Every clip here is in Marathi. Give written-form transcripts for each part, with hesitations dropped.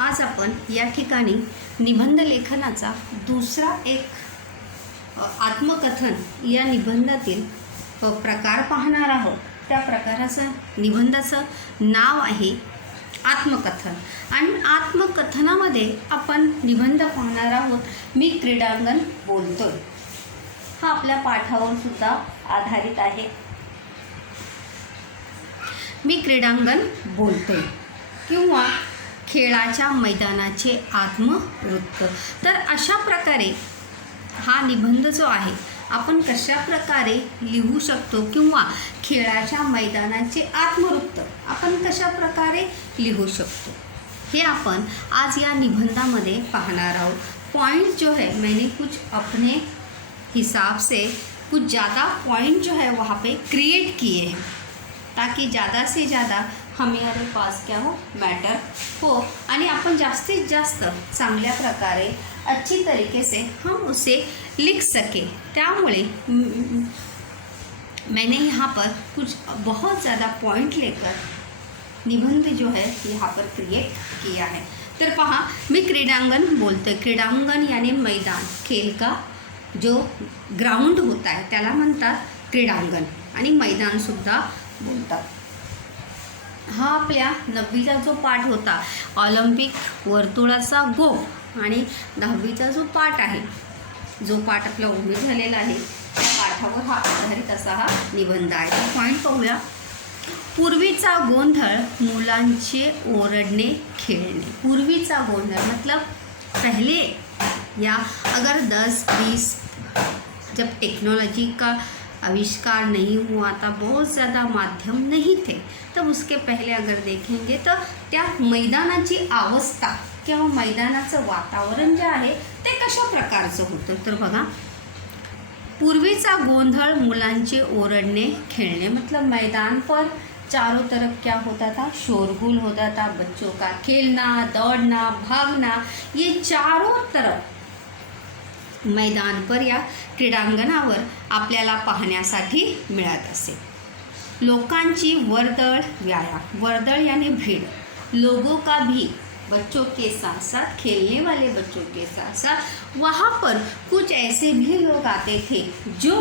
आज आपण या ठिकाणी निबंध लेखनाचा दुसरा एक आत्मकथन या निबंधातील प्रकार पाहणार आहोत. त्या प्रकाराचं निबंधाचं नाव आहे आत्मकथन. आणि आत्मकथनामध्ये आपण निबंध पाहणार आहोत मी क्रीडांगण बोलतोय. हा आपल्या पाठावर सुद्धा आधारित आहे. मी क्रीडांगण बोलतोय किंवा खेळाच्या मैदानाचे आत्मवृत्त. तर अशा प्रकारे हा निबंध जो आहे आपण कशा प्रकारे लिहू शकतो किंवा खेळाच्या मैदानाचे आत्मवृत्त आपण कशा प्रकारे लिहू शकतो हे आपण आज या निबंधामध्ये पाहणार आहोत. पॉइंट जो है मैंने कुछ अपने हिसाब से कुछ ज़्यादा पॉइंट जो है वहाँ पे क्रिएट किए हैं ताकि ज़्यादा से ज़्यादा हमारे पास क्या हो मैटर हो आणि आपण जास्तीत जास्त चांगल्या प्रकारे अच्छी तरीके से हम उसे लिख सके. त्यामुळे मैंने यहाँ पर कुछ बहुत ज़्यादा पॉइंट लेकर निबंध जो है यहाँ पर क्रिएट किया है. तर पहा मी क्रीडांगण बोलते. क्रीडांगण यानी मैदान, खेल का जो ग्राउंड होता है त्याला म्हणतात क्रीडांगण आणि मैदानसुद्धा बोलतात. हा आपल्या 9वीचा जो पाठ होता ऑलिम्पिक वर्तुळाचा गोल आणि 10वीचा जो पाठ आहे जो पाठ आपला उमेद झालेला आहे त्या पाठावर हा आधारित असा हा निबंध आहे. तो पॉईंट पाहूया. पूर्वीचा गोंधळ मुलांचे ओरडणे खेळणे. पूर्वीचा गोंधळ मतलब पहले या अगर 10-20 जब टेक्नोलॉजी का आविष्कार नहीं हुआ था, बहुत ज़्यादा माध्यम नहीं थे, तब उसके पहले अगर देखेंगे तो त्या मैदानाची अवस्था किंवा मैदानाचं वातावरण जे आहे ते कशा प्रकारचं होतं. तर बघा पूर्वीचा गोंधळ मुलांचे ओरडणे खेळणे मतलब मैदान पर चारों तरफ क्या होता था शोरगुल होता था. बच्चों का खेलना, दौड़ना, भागना, ये चारों तरफ मैदान पर या क्रीडांगणावर आपल्याला पाहण्यासाठी मिळत असे. लोकांची वर्दळ व्यायाम. वर्दळ यानी भीड़. लोगों का भी बच्चों के साथ साथ खेलने वाले बच्चों के साथ साथ वहाँ पर कुछ ऐसे भी लोग आते थे जो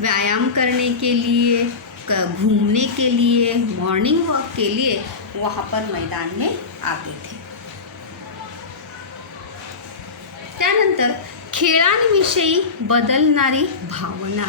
व्यायाम करने के लिए, घूमने के लिए, मॉर्निंग वॉक के लिए वहाँ पर मैदान में आते थे. त्यानंतर खेळांविषयी बदलणारी भावना.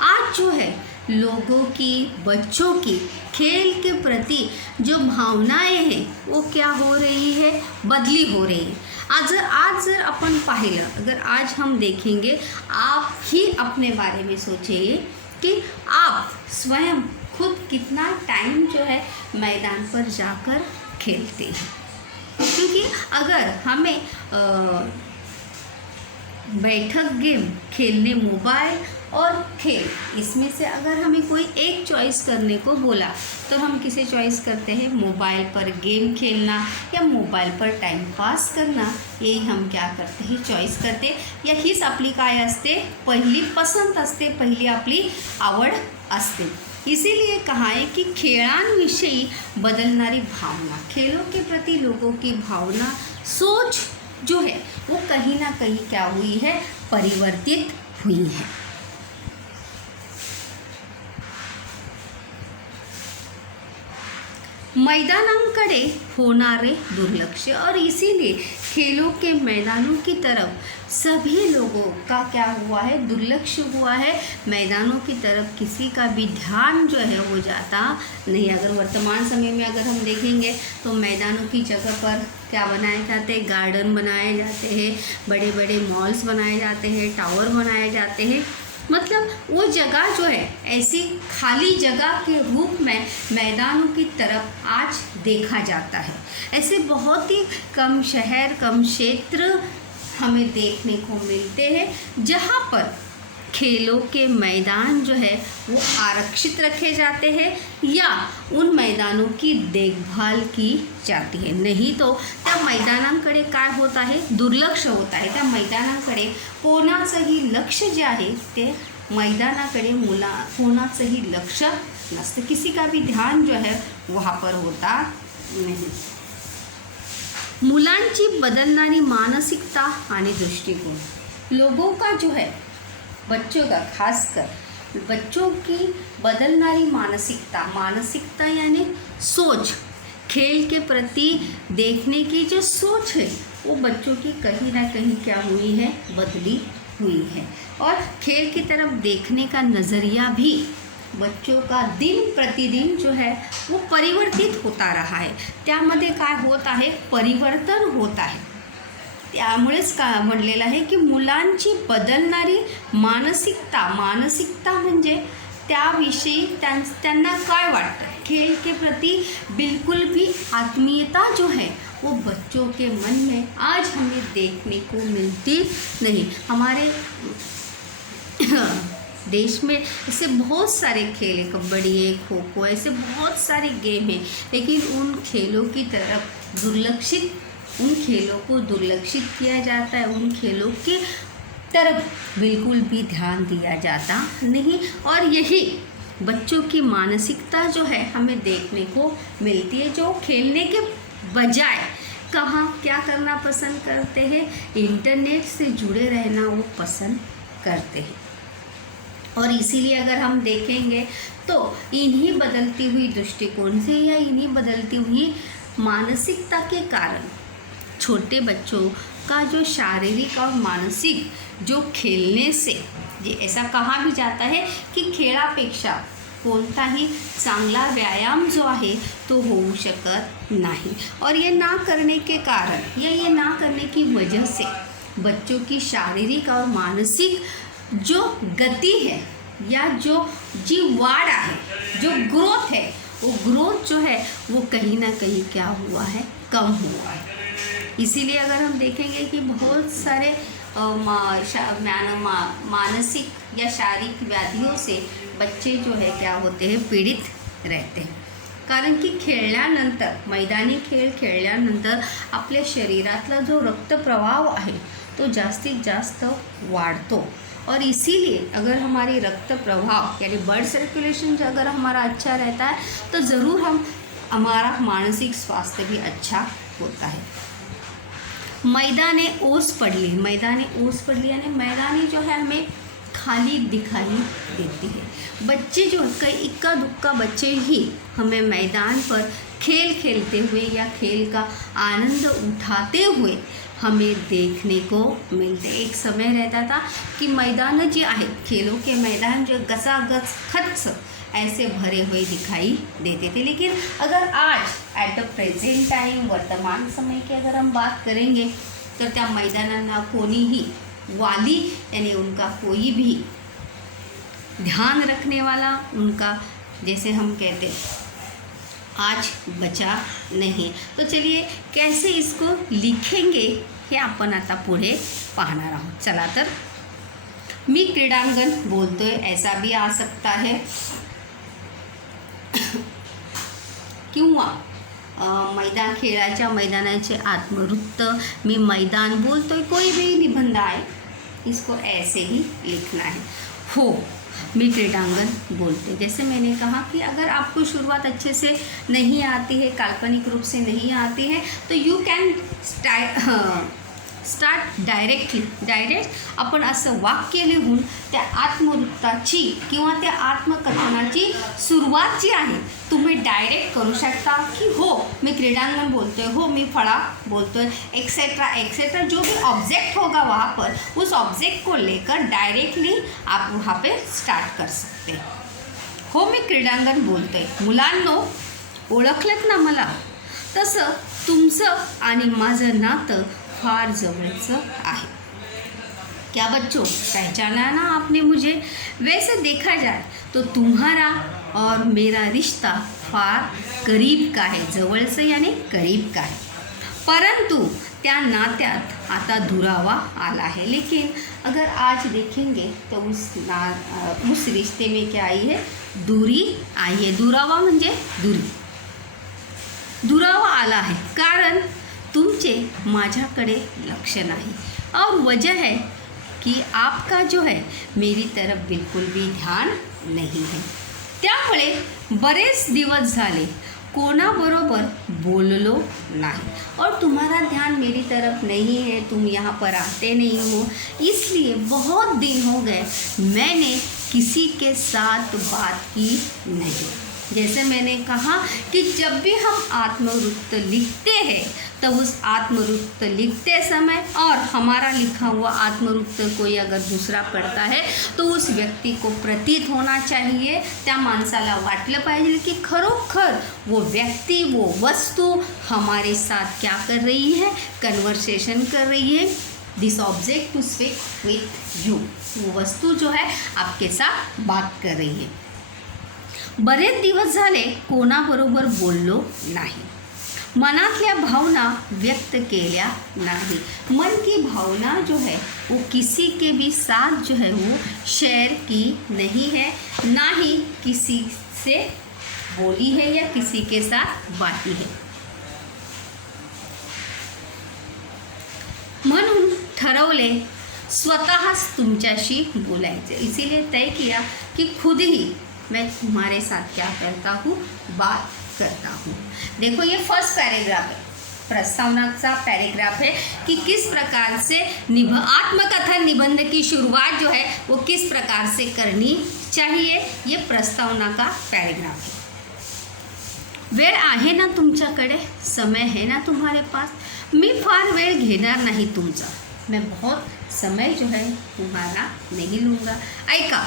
आज जो है लोगों की, बच्चों की खेल के प्रति जो भावनाएं हैं वो क्या हो रही है बदली हो रही है. आज जर अपन पाहिलं, अगर आज हम देखेंगे, आप ही अपने बारे में सोचिए कि आप स्वयं खुद कितना टाइम जो है मैदान पर जाकर खेलते हैं. क्योंकि अगर हमें बैठक गेम खेलने, मोबाइल और खेल, इसमें से अगर हमें कोई एक चॉइस करने को बोला तो हम किसे चॉइस करते हैं. मोबाइल पर गेम खेलना या मोबाइल पर टाइम पास करना, यही हम क्या करते हैं चॉइस करते. या हीच आपली काय असते पहिली पसंत असते, पहिली आपली आवड असते. इसीलिए कहा है कि खेळांविषयी बदलणारी भावना, खेलों के प्रति लोगों की भावना, सोच जो है वो कहीं ना कहीं क्या हुई है परिवर्तित हुई है. मैदानांकडे होनारे दुर्लक्ष. और इसीलिए खेलों के मैदानों की तरफ सभी लोगों का क्या हुआ है दुर्लक्ष हुआ है. मैदानों की तरफ किसी का भी ध्यान जो है वो जाता नहीं. अगर वर्तमान समय में अगर हम देखेंगे तो मैदानों की जगह पर क्या बनाए जाते हैं, गार्डन बनाए जाते हैं, बड़े बड़े मॉल्स बनाए जाते हैं, टावर बनाए जाते हैं. मतलब वो जगह जो है ऐसी खाली जगह के रूप में मैदानों की तरफ आज देखा जाता है. ऐसे बहुत ही कम शहर, कम क्षेत्र हमें देखने को मिलते हैं जहाँ पर खेलों के मैदान जो है वो आरक्षित रखे जाते हैं या उन मैदानों की देखभाल की जाती है. नहीं तो त्या मैदानांकडे काय होत आहे दुर्लक्ष होत आहे. त्या मैदानांकडे कोणाचंही लक्ष जे आहे ते मैदानाकडे कोणाचंही लक्ष नसतं. किसी का भी ध्यान जो है वहाँ पर होता नहीं. मुलांची बदलणारी मानसिकता आणि दृष्टिकोन, लोगों का जो है, बच्चों का, खासकर बच्चों की बदलनारी मानसिकता यानी सोच, खेल के प्रति देखने की जो सोच है वो बच्चों की कहीं ना कहीं क्या हुई है, बदली हुई है। और खेल की तरफ देखने का नज़रिया भी बच्चों का दिन प्रतिदिन जो है वो परिवर्तित होता रहा आहे, त्यामध्ये काय होत आहे, परिवर्तन होत आहे। त्यामुळेच का म्हणलेलं आहे की मुलांची बदलणारी मानसिकता म्हणजे त्याविषयी त्यांना काय वाटतं, खेल के प्रति बिल्कुल भी आत्मीयता जो है वो बच्चों के मन में आज हमें देखने को मिलती नहीं। हमारे देश में ऐसे बहुत सारे खेल हैं, कबड्डी है, खो खो, ऐसे बहुत सारे गेम हैं, लेकिन उन खेलों की तरफ उन खेलों को दुर्लक्षित किया जाता है, उन खेलों के तरफ बिल्कुल भी ध्यान दिया जाता नहीं। और यही बच्चों की मानसिकता जो है हमें देखने को मिलती है, जो खेलने के बजाय कहाँ क्या करना पसंद करते हैं, इंटरनेट से जुड़े रहना वो पसंद करते हैं। और इसीलिए अगर हम देखेंगे तो इन्हीं बदलती हुई दृष्टिकोण से या इन्हीं बदलती हुई मानसिकता के कारण छोटे बच्चों का जो शारीरिक और मानसिक जो खेलने से, ये ऐसा कहा भी जाता है की खेळापेक्षा कोणताही चांगला व्यायाम जो आहे तो होऊ शकत नाही। और ये ना करने के कारण या ये ना करने की वजह से बच्चों की शारीरिक और मानसिक जो गति है या जो जी वाड़ है, जो ग्रोथ है, वो ग्रोथ जो है वो कहीं ना कहीं क्या हुआ है, कम हुआ है। इसीलिए अगर हम देखेंगे कि बहुत सारे मानसिक या शारीरिक व्याधियों से बच्चे जो है क्या होते हैं, पीड़ित रहते हैं। कारण की खेळल्यानंतर, मैदानी खेळ खेळल्यानंतर आपल्या शरीरातला जो रक्तप्रवाह आहे तो जास्तीत जास्त वाढतो। और इसीलिए अगर हमारी रक्त प्रवाह यानी ब्लड सर्कुलेशन जो अगर हमारा अच्छा रहता है तो ज़रूर हमारा मानसिक स्वास्थ्य भी अच्छा होता है। मैदाने ओस पडली यानी मैदानी जो है हमें खाली दिखाई देती है। बच्चे जो कई इक्का दुक्का बच्चे ही हमें मैदान पर खेल खेलते हुए या खेल का आनंद उठाते हुए हमें देखने को मिलते। एक समय रहता था कि मैदान जो है, खेलों के मैदान जो गसागस खच ऐसे भरे हुए दिखाई देते थे, लेकिन अगर आज एट द प्रेजेंट टाइम, वर्तमान समय की अगर हम बात करेंगे तो त्या मैदानांना कोणीही वाली यानी उनका कोई भी ध्यान रखने वाला, उनका जैसे हम कहते हैं आज बचा नहीं। तो चलिए कैसे इसको लिखेंगे हे आपण आता पुढे पाहणार आहोत। चला तर, मी क्रीडांगण बोलतोय, ऐसा भी आ सकता है किंवा मैदान, खेळाच्या मैदानाचे आत्मवृत्त, मी मैदान बोलतोय, कोई भी निबंध आए इसको ऐसे ही लिखना है। हो, मैं क्रीडांगण बोलते। जैसे मैंने कहा कि अगर आपको शुरुआत अच्छे से नहीं आती है, काल्पनिक रूप से नहीं आती है, तो यू कैन स्टार्ट डायरेक्ट आपण असं वाक्य लिहून त्या आत्मवृत्ताची किंवा त्या आत्मकथनाची सुरुवात जी आहे तुम्ही डायरेक्ट करू शकता कि हो मैं क्रीडांगण बोलते, हो मैं फड़ा बोलते, एक्सेट्रा एक्सेट्रा। जो भी ऑब्जेक्ट होगा वहाँ पर उस ऑब्जेक्ट को लेकर डायरेक्टली आप वहाँ पे स्टार्ट कर सकते। हो मैं क्रीडांगण बोलते, मुलांनो ओळखलत ना मला, तसं तुमचं आणि माझं नातं फार जवळचं आहे। क्या बच्चों, पहचाना ना आपने मुझे? वैसे देखा जाए तो तुम्हारा और मेरा रिश्ता फार करीब का है, जवळचं यानी करीब का है, परंतु त्या नात्यात आता दुरावा आला है। लेकिन अगर आज देखेंगे तो उस रिश्ते में क्या आई है, दूरी आई है। दुरावा म्हणजे दूरी, दुरावा आला है कारण तुमचे माझ्याकडे लक्ष नाही, और वजह है कि आपका जो है मेरी तरफ बिल्कुल भी ध्यान नहीं है। त्यामुळे बरेच दिवस झाले कोणाबरोबर बोललो नहीं। और तुम्हारा ध्यान मेरी तरफ नहीं है, तुम यहाँ पर आते नहीं हो, इसलिए बहुत दिन हो गए मैंने किसी के साथ बात की नहीं। जैसे मैंने कहा कि जब भी हम आत्मवृत्त लिखते हैं तब उस आत्मवृत्त लिखते समय और हमारा लिखा हुआ आत्मवृत्त कोई अगर दूसरा पढ़ता है तो उस व्यक्ति को प्रतीत होना चाहिए, त्या माणसाला वाटलं पाहिजे की खरोखर वो व्यक्ति, वो वस्तु हमारे साथ क्या कर रही है, कन्वर्सेशन कर रही है। This object to speak with you, वो वस्तु जो है आपके साथ बात कर रही है। बरेच दिवस झाले कोणाबरोबर बोललो नाही, मनातल्या भावना व्यक्त केल्या नहीं। मन की भावना जो है वो किसी के भी साथ जो है वो शेयर की नहीं है, ना ही किसी से बोली है या किसी के साथ बाती है। म्हणून ठरवले स्वतःच तुमच्याशी बोलायचे, इसीलिए तय किया कि खुद ही मैं तुम्हारे साथ क्या करता हूँ, बात करता हूँ। देखो ये फर्स्ट पैराग्राफ है, प्रस्तावना का पैराग्राफ है कि किस प्रकार से आत्मकथन निबंध की शुरुआत जो है वो किस प्रकार से करनी चाहिए, ये प्रस्तावना का पैराग्राफ है। वेळ आहे ना तुमच्याकडे, समय है ना तुम्हारे पास, मी फार वेळ घेणार नाही तुमचा, मैं बहुत समय जो है तुम्हारा नहीं लूँगा। ऐका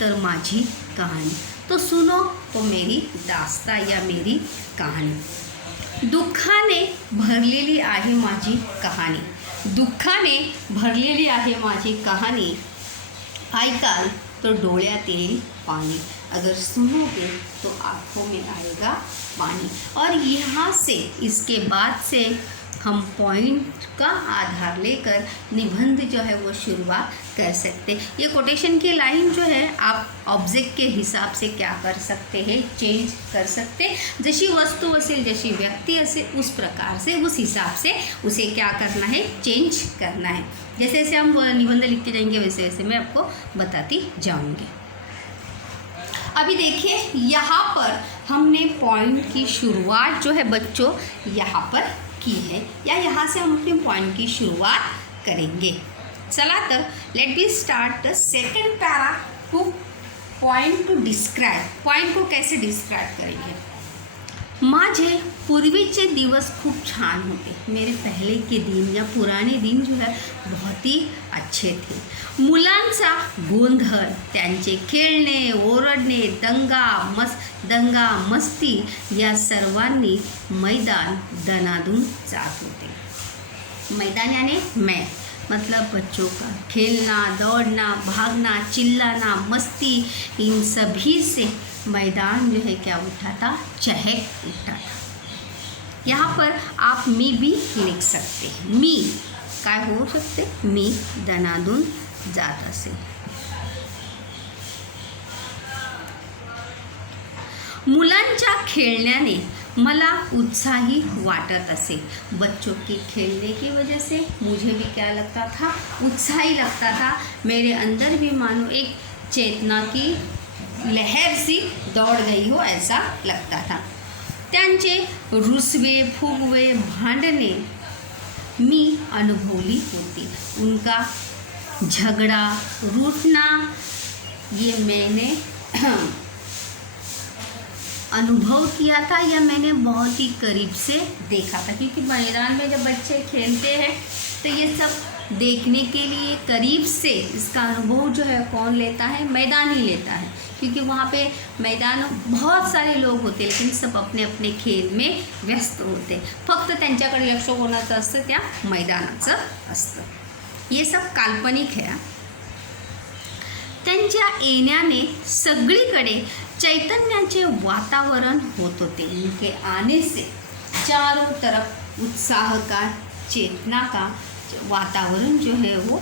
तर माझी कहानी, तो सुनो तो मेरी दास्ता या मेरी कहानी। दुःखाने भरलेली आहे माझी कहानी, दुःखाने भरलेली आहे माझी कहानी, ऐकाल तो डोळ्यात येईल पानी, अगर सुनोगे तो आँखों में आएगा पानी। और यहाँ से इसके बाद से हम पॉइंट का आधार लेकर निबंध जो है वो शुरुआत कर सकते। ये कोटेशन की लाइन जो है आप ऑब्जेक्ट के हिसाब से क्या कर सकते हैं, चेंज कर सकते। जैसी वस्तु असेल, जैसी व्यक्ति असेल, उस प्रकार से, उस हिसाब से उसे क्या करना है, चेंज करना है। जैसे जैसे हम निबंध लिखते जाएंगे वैसे वैसे मैं आपको बताती जाऊंगी। अभी देखिए यहाँ पर हमने पॉइंट की शुरुआत जो है बच्चों यहाँ पर की है, या यहाँ से हम अपने पॉइंट की शुरुआत करेंगे। चला तर let be start the second para to point to describe. Point को कैसे डिस्क्राइब करेंगे। माझे पूर्वीचे दिवस खूप छान होते, मेरे पहले के दिन या पुराने दिन जो है बहुत ही अच्छे थे। मुलांचा गोंधळ, त्यांचे खेळणे, ओरडणे, दंगा मस्ती या सर्वांनी मैदान दणाणून जात होते। मैदान यानी मैं, मतलब बच्चों का खेलना, दौड़ना, भागना, चिल्लाना, मस्ती, इन सभी से मैदान जो है क्या उठा था, चहक उठा था। यहाँ पर आप मी भी लिख सकते हैं, मी काय हो सकते, मी दणाणून जात असे। मुलांच्या खेळण्याने मला उत्साही वाटत असे। बच्चों के खेलने की वजह से मुझे भी क्या लगता था, उत्साही लगता था। मेरे अंदर भी मानो एक चेतना की लहर सी दौड़ गई हो ऐसा लगता था। त्यांचे रुसवे फुगवे भांडणे मी अनुभवली होती, उनका झगड़ा रूठना ये मैंने अनुभव किया था, या मैंने बहुत ही करीब से देखा था। क्योंकि मैदान में जब बच्चे खेलते हैं तो ये सब देखने के लिए करीब से इसका अनुभव जो है कौन लेता है, मैदान ही लेता है। क्योंकि वहाँ पे मैदान बहुत सारे लोग होते, लेकिन सब अपने अपने खेल में व्यस्त होते, फक्त त्यांच्याकडे लक्ष कोणाचं असतं, त्या मैदानाचं असतं। ये सब काल्पनिक है। त्यांच्या येण्याने सगळीकडे चैतन्याचे वातावरण होत होते। उनके आने से चारों तरफ उत्साह का, चेतना का वातावरण जो है वो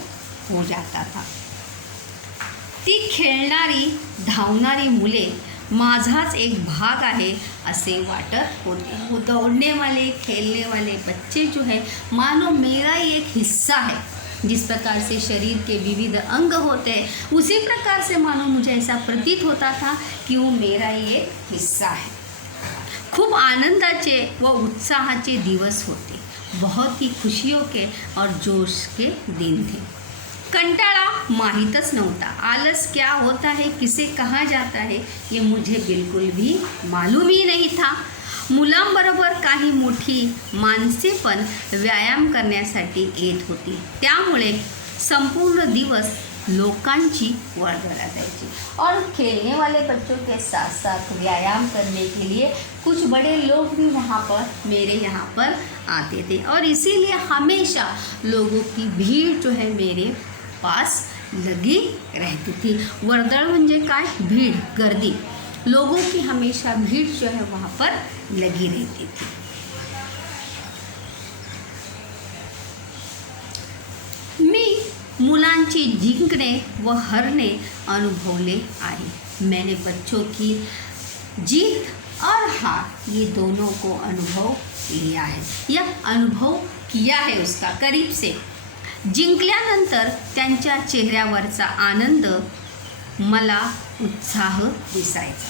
हो जाता था। ती खेळणारी धावणारी मुले माझाच एक भाग आहे असे वाटत होते। वो दौड़ने वाले, खेलने वाले बच्चे जो है मानो मेरा ही एक हिस्सा है। जिस प्रकार से शरीर के विविध अंग होते हैं, उसी प्रकार से मानो मुझे ऐसा प्रतीत होता था कि वो मेरा ही एक हिस्सा है। खूब आनंदाचे व उत्साहाचे दिवस होते। बहुत ही खुशियों के और जोश के दिन थे। कंटाळा माहीतच नव्हता। आलस क्या होता है, किसे कहा जाता है, ये मुझे बिल्कुल भी मालूम ही नहीं था। मुलांबरोबर काही मोठी माणसे पण व्यायाम करण्यासाठी येत होती, त्यामुळे संपूर्ण दिवस लोकांची वर्दळ असायची। और खेलने वाले बच्चों के साथ साथ व्यायाम करने के लिए कुछ बड़े लोग भी वहाँ पर मेरे यहाँ पर आते थे, और इसीलिए हमेशा लोगों की भीड़ जो है मेरे पास लगी रहती थी। वर्दळ म्हणजे काय, भीड़, गर्दी, लोगों की हमेशा भीड़ जो है वहाँ पर लगी रहती थी। मी मुलांची जिंकणे व हरणे अनुभवले आहे। मैंने बच्चों की जीत और हार ये दोनों को अनुभव लिया है, या अनुभव किया है उसका करीब से। जिंकल्यानंतर त्यांच्या चेहऱ्यावरचा आनंद मला उत्साह दिसायचा।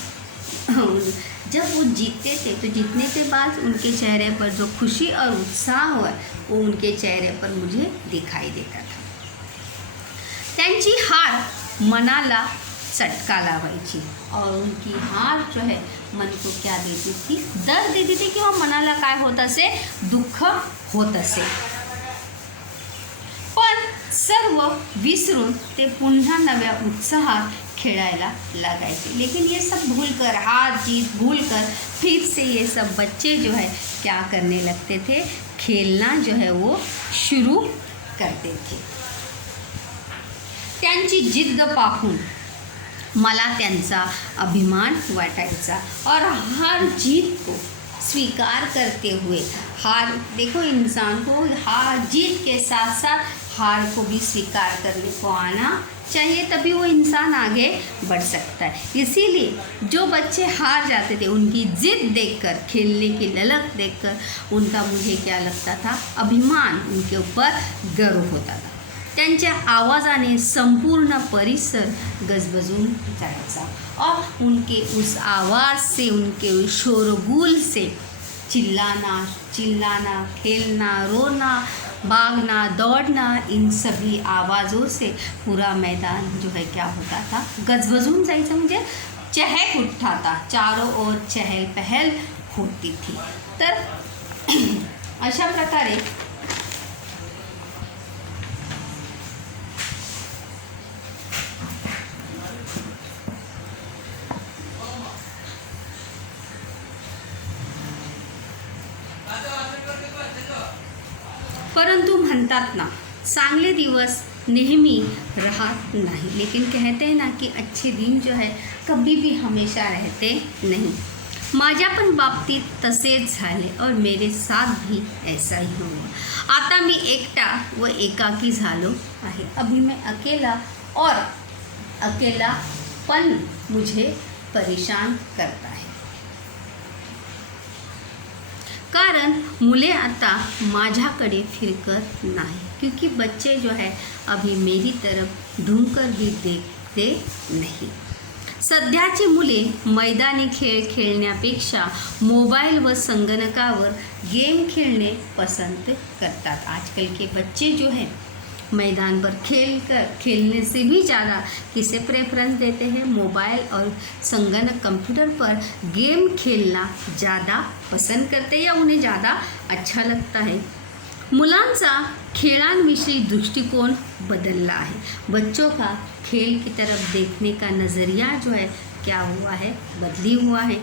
जब वो जीतते थे तो जीतने के बाद उनके चेहरे पर जो खुशी और उत्साह है वो उनके चेहरे पर मुझे दिखाई देता था। त्यांची हार मनाला चटका लावायची, और उनकी हार जो है मन को क्या देती थी, दर्द देती थी, किंवा मनाला काय होत असे, दुःख होत असे। पण सर्व विसरून ते पुन्हा नव्या उत्साहात खेळायला लगाएंगे। लेकिन ये सब भूलकर, हार जीत भूलकर, फिर से ये सब बच्चे जो है क्या करने लगते थे, खेलना जो है वो शुरू करते थे। त्यांची जिद्द पाहून मला त्यांचा अभिमान वाटायचा, और हार जीत को स्वीकार करते हुए, हार देखो इंसान को हार जीत के साथ साथ हार को भी स्वीकार करने को आना चाहिए, तभी वो इंसान आगे बढ़ सकता है। इसीलिए जो बच्चे हार जाते थे उनकी जिद देखकर, खेलने की ललक देखकर उनका मुझे क्या लगता था, अभिमान, उनके ऊपर गर्व होता था। त्यांच्या आवाज़ाने संपूर्ण परिसर गजबजून जायचा, और उनके उस आवाज़ से, उनके उस शोरगुल से चिल्लाना, खेलना, रोना, भागना, दौड़ना, इन सभी आवाज़ों से पूरा मैदान जो है क्या होता था, गजबजून जायचं, म्हणजे चहक उठता था, चारों ओर चहल पहल होती थी। तर अशा प्रकारे परंतु म्हणतात ना, चांगले दिवस नेहमी राहत नहीं, लेकिन कहते हैं ना कि अच्छे दिन जो है कभी भी हमेशा रहते नहीं। माझ्या पण बाबतीत तसेच झाले, और मेरे साथ भी ऐसा ही हुआ। आता मी एकटा व एकाकी झालो आहे। अभी मैं अकेला, और अकेलापन मुझे परेशान करता है, कारण मुले आता माझ्याकडे फिरकत नाही, क्योंकि बच्चे जो है अभी मेरी तरफ ढूंढकर भी देखते नहीं। सध्याची मुले मैदानी खेळ खेळण्यापेक्षा मोबाईल व संगणकावर गेम खेलने पसंद करतात। आजकल के बच्चे जो है मैदान पर खेलने से भी ज़्यादा किसे प्रेफरेंस देते हैं, मोबाइल और संगणक कंप्यूटर पर गेम खेलना ज़्यादा पसंद करते हैं, या उन्हें ज़्यादा अच्छा लगता है। मुलांचा खेळांविषयी दृष्टिकोन बदलला है। बच्चों का खेल की तरफ देखने का नज़रिया जो है क्या हुआ है, बदली हुआ है।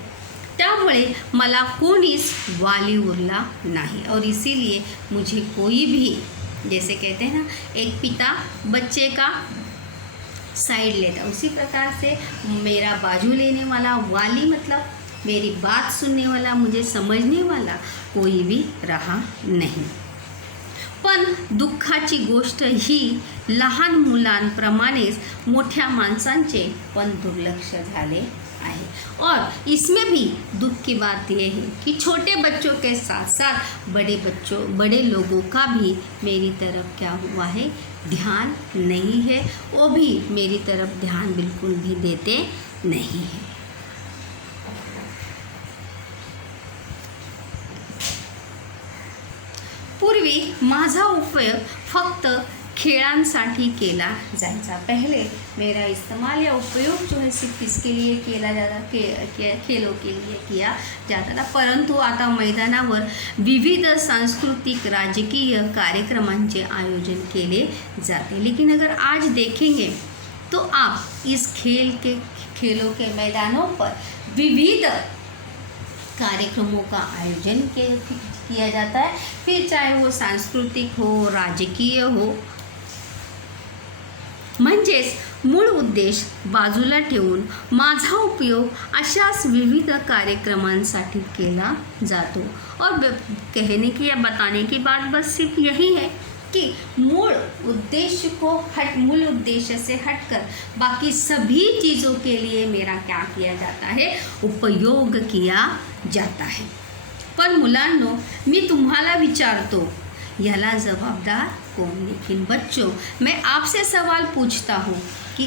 त्यामुळे मला कोणीच वाली उरला नहीं, और इसीलिए मुझे कोई भी, जैसे कहते हैं ना, एक पिता बच्चे का साइड लेता, उसी प्रकार से मेरा बाजू लेने वाला, वाली मतलब मेरी बात सुनने वाला, मुझे समझने वाला कोई भी रहा नहीं। पण दुःखाची गोष्ट ही लहान मुलांप्रमाणेच मोठ्या माणसांचे पण दुर्लक्ष झाले आहे। और इसमें भी दुख की बात यह है कि छोटे बच्चों के साथ साथ बड़े लोगों का भी मेरी तरफ क्या हुआ है, ध्यान नहीं है। वो भी मेरी तरफ ध्यान बिल्कुल भी देते नहीं है। पूर्वी माझा उपयोग फक्त खेळांसाठी केला जायचा। पहले मेरा इस्तेमाल या उपयोग जो है सिर्फ किसके लिए किया जाता, खेलों के लिए किया जाता था। परंतु आता मैदानावर विविध सांस्कृतिक राजकीय कार्यक्रमांचे आयोजन केले जाते। लेकिन अगर आज देखेंगे तो आप इस खेलों के मैदानों पर विविध कार्यक्रमों का आयोजन किया जाता है, फिर चाहे वो सांस्कृतिक हो, राजकीय हो। म्हणजेच मूळ उद्देश बाजूला ठेवून माझा उपयोग अशाच विविध कार्यक्रमांसाठी केला जातो। और कहने की या बताने की बात बस सिर्फ यही है कि मूल उद्देश्य से हटकर बाकी सभी चीज़ों के लिए मेरा क्या किया जाता है, उपयोग किया जाता है। पण मुलांनो, मी तुम्हाला विचारतो, याला जवाबदार कौन? लेकिन बच्चों, मैं आपसे सवाल पूछता हूँ कि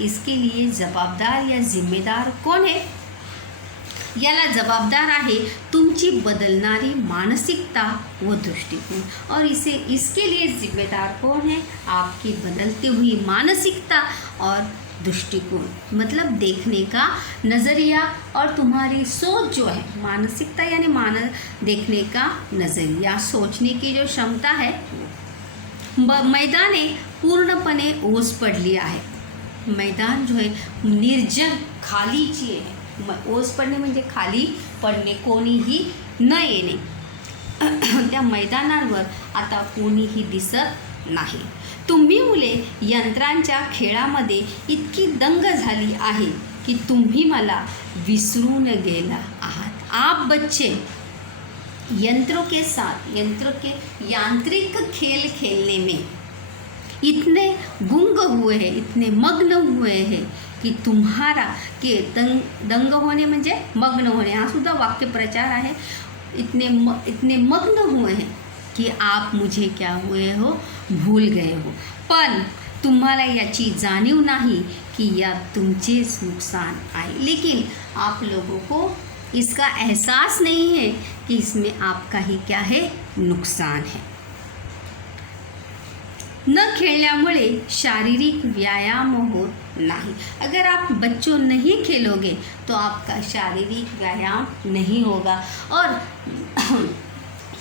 इसके लिए जवाबदार या जिम्मेदार कौन है? याला जवाबदार आहे तुमची बदलणारी मानसिकता व दृष्टिकोण। और इसके लिए जिम्मेदार कौन है? आपकी बदलती हुई मानसिकता और दृष्टिकोण, मतलब देखने का नज़रिया और तुम्हारी सोच जो है, मानसिकता यानी देखने का नज़रिया, सोचने की जो क्षमता है। मैदाने पूर्णपणे ओस पडली आहे। मैदान जो है निर्जन खालीची आहे। ओस पडणे म्हणजे खाली पडणे, कोणीही न येणे। त्या मैदानावर आता कोणीही दिसत नाही। तुम्ही मुले यंत्रांच्या खेळामध्ये इतकी दंग झाली आहे की तुम्ही मला विसरून गेला आहात। आप बच्चे यंत्रों के यांत्रिक खेल खेलने में इतने गुंग हुए हैं, इतने मग्न हुए हैं कि तुम्हारा के दंग होने म्हणजे मग्न होणे, हा सुद्धा वाक्य प्रचार आहे। इतने मग्न हुए हैं कि आप मुझे क्या हुए हो, भूल गए हो। पण तुम्हाला याची जाणीव नाही कि यह तुमचेच नुकसान आहे। लेकिन आप लोगों को इसका एहसास नहीं है कि इसमें आपका ही क्या है, नुकसान है। न खेलने शारीरिक व्यायाम होत नहीं। अगर आप बच्चों नहीं खेलोगे तो आपका शारीरिक व्यायाम नहीं होगा। और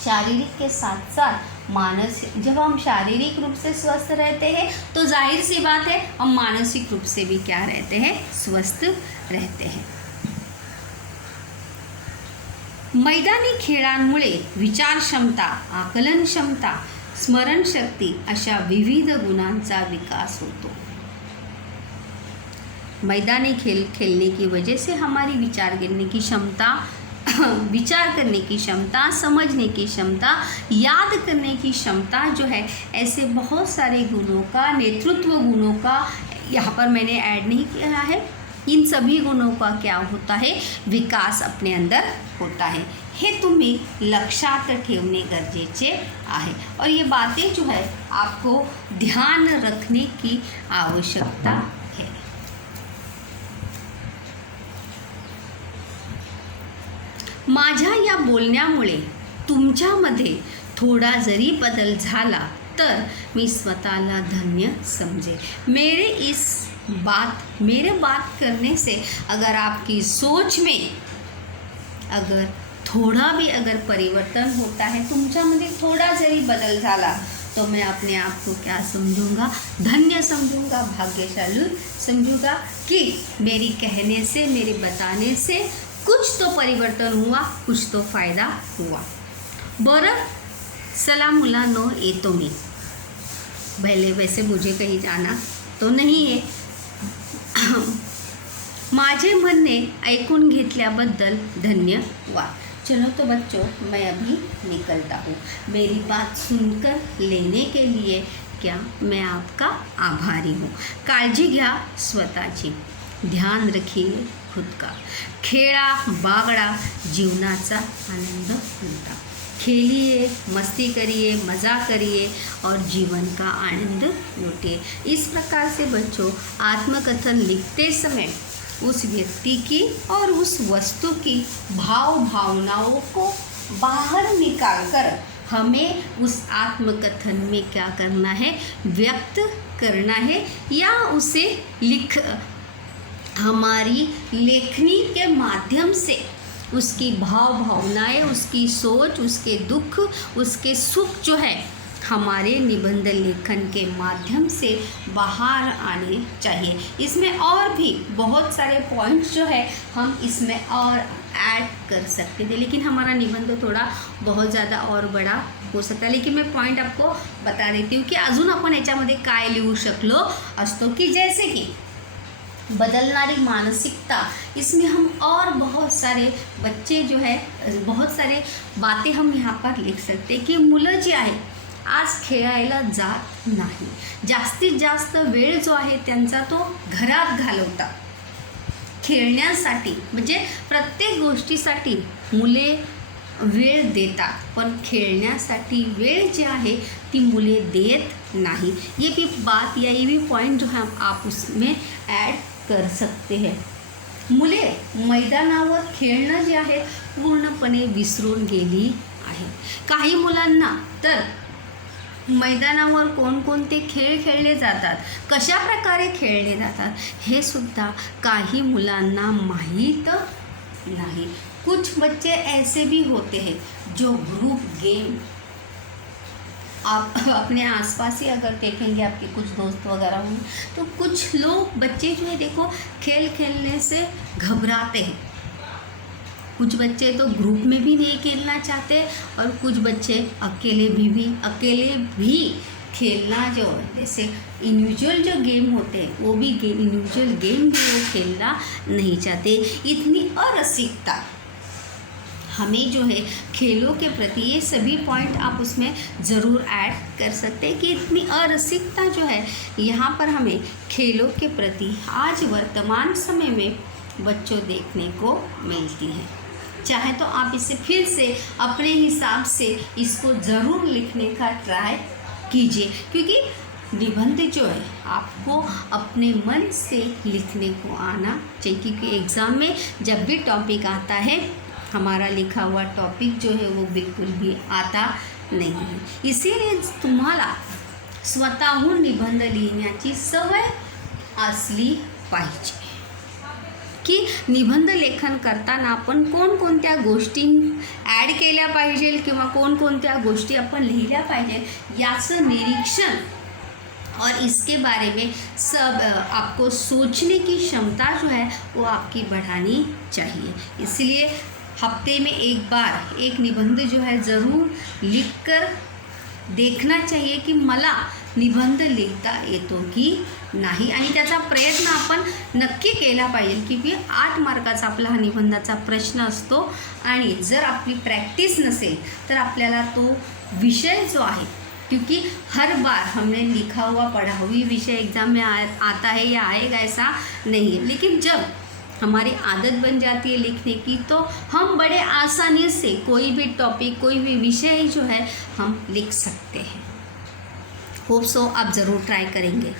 शारीरिक के साथ साथ मानसिक, जब हम शारीरिक रूप से स्वस्थ रहते हैं तो जाहिर सी बात है हम मानसिक रूप से भी क्या रहते हैं, स्वस्थ रहते हैं। मैदानी खेळांमुळे विचार क्षमता, आकलन क्षमता, स्मरणशक्ती अशा विविध गुणांचा विकास होतो। मैदानी खेल खेलने की वजह से हमारी विचार करने की क्षमता, समझने की क्षमता, याद करने की क्षमता जो है, ऐसे बहुत सारे गुणों का, नेतृत्व गुणों का यहाँ पर मैंने ऐड नहीं किया है। इन सभी गुणों का क्या होता है, विकास अपने अंदर होता है। हे तुम्ही लक्षात ठेवणे गरजेचे आहे। और ये बातें जो है आपको ध्यान रखने की आवश्यकता है। माझ्या या बोलण्यामुळे तुमच्यामध्ये थोड़ा जरी बदल झाला तर मी स्वतःला धन्य समझे। मेरे बात करने से अगर आपकी सोच में अगर थोड़ा भी अगर परिवर्तन होता है, तुमच्यामध्ये थोड़ा जरी बदल झाला तो मैं अपने आप को क्या समझूंगा, धन्य समझूंगा, भाग्यशाली समझूंगा कि मेरी कहने से, मेरे बताने से कुछ तो परिवर्तन हुआ, कुछ तो फ़ायदा हुआ। बरं, चला मुलांनो, येतो मी। वैसे मुझे कहीं जाना तो नहीं है। माझे म्हणणे ऐकून घेतल्याबद्दल धन्यवाद। चलो तो बच्चों, मैं अभी निकलता हूँ। मेरी बात सुनकर लेने के लिए क्या मैं आपका आभारी हूँ। काळजी घ्या स्वतःची, ध्यान रखिए खुद का, खेळा बागडा, जीवनाचा आनंद लुटा। खेलिए, मस्ती करिए, मज़ा करिए और जीवन का आनंद लूटिए। इस प्रकार से बच्चों, आत्मकथन लिखते समय उस व्यक्ति की और उस वस्तु की भावनाओं को बाहर निकालकर हमें उस आत्मकथन में क्या करना है, व्यक्त करना है या उसे हमारी लेखनी के माध्यम से उसकी भावनाएं, उसकी सोच, उसके दुख, उसके सुख जो है हमारे निबंध लेखन के माध्यम से बाहर आने चाहिए। इसमें और भी बहुत सारे पॉइंट्स जो है हम इसमें और ऐड कर सकते थे, लेकिन हमारा निबंध थोडा बहुत ज़्यादा और बड़ा हो सकता है। लेकिन मैं पॉइंट आपको बता देती हूँ की अजून आपण याच्यामध्ये काय लिहू शकलो असतो की जैसे कि बदलनारी मानसिकता, इसमें हम और बहुत सारे बच्चे जो है बहुत सारे बातें हम यहाँ पर लिख सकते कि मुलं जी आहे आज खेळायला जात नाही, जास्तीत जास्त वेळ जो आहे त्यांचा तो घरात घालवतात खेळण्यासाठी। म्हणजे प्रत्येक गोष्टीसाठी मुले वेळ देतात, पण खेळण्यासाठी वेळ जी आहे ती मुले देत नाही। ये भी बात या ये भी पॉइंट जो है आप उसमें ऐड कर सकते हैं। मुले मैदानावर खेळणं जे आहे पूर्णपणे विसरून गेली आहे। काही मुलांना तर मैदानावर कोणकोणते खेळ खेळले जातात, कशा प्रकारे खेळले जातात हे सुद्धा काही मुलांना माहीत नहीं। कुछ बच्चे ऐसे भी होते हैं जो ग्रुप गेम, आप अपने आसपास ही अगर देखेंगे आपके कुछ दोस्त वगैरह होंगे तो कुछ लोग बच्चे जो है देखो खेल खेलने से घबराते हैं। कुछ बच्चे तो ग्रुप में भी नहीं खेलना चाहते और कुछ बच्चे अकेले भी खेलना जो जैसे इंडिविजुअल जो गेम होते हैं वो भी इंडिविजुअल गेम भी वो खेलना नहीं चाहते। इतनी अरसिकता हमें जो है खेलों के प्रति, ये सभी पॉइंट आप उसमें ज़रूर ऐड कर सकते हैं कि इतनी अरसिकता जो है यहाँ पर हमें खेलों के प्रति आज वर्तमान समय में बच्चों देखने को मिलती है। चाहे तो आप इसे फिर से अपने हिसाब से इसको ज़रूर लिखने का ट्राई कीजिए, क्योंकि निबंध जो है आपको अपने मन से लिखने को आना चाहिए, क्योंकि एग्ज़ाम में जब भी टॉपिक आता है हमारा लिखा हुआ टॉपिक जो है वो बिल्कुल भी आता नहीं है। इसीलिए तुम्हाला स्वतःहून निबंध लिहिण्याची सवय असली पाहिजे की निबंध लेखन करताना आपण कोणकोणत्या गोष्टी ॲड केल्या पाहिजे किंवा कोणकोणत्या गोष्टी आपण लिहिल्या पाहिजे याचं निरीक्षण और इसके बारे में सब आपको सोचने की क्षमता जो है वो आपकी बढ़ानी चाहिए। इसलिए हफ्ते में एक बार एक निबंध जो है ज़रूर लिखकर देखना चाहिए कि मला निबंध लिहिता येतो की नाही, आणि त्याचा प्रयत्न आपण नक्की केला पाहिजे, क्योंकि 8 मार्काचा आपला हा निबंधाचा प्रश्न असतो आणि जर आपली प्रैक्टिस नसेल तर आपल्याला तो विषय जो आहे, क्योंकि हर बार हमने लिखा हुआ पढ़ा हुई विषय एग्ज़ाम में आता है या आएगा ऐसा नहीं है, लेकिन जब हमारी आदत बन जाती है लिखने की तो हम बड़े आसानी से कोई भी टॉपिक, कोई भी विषय जो है हम लिख सकते हैं। होप सो आप ज़रूर ट्राई करेंगे।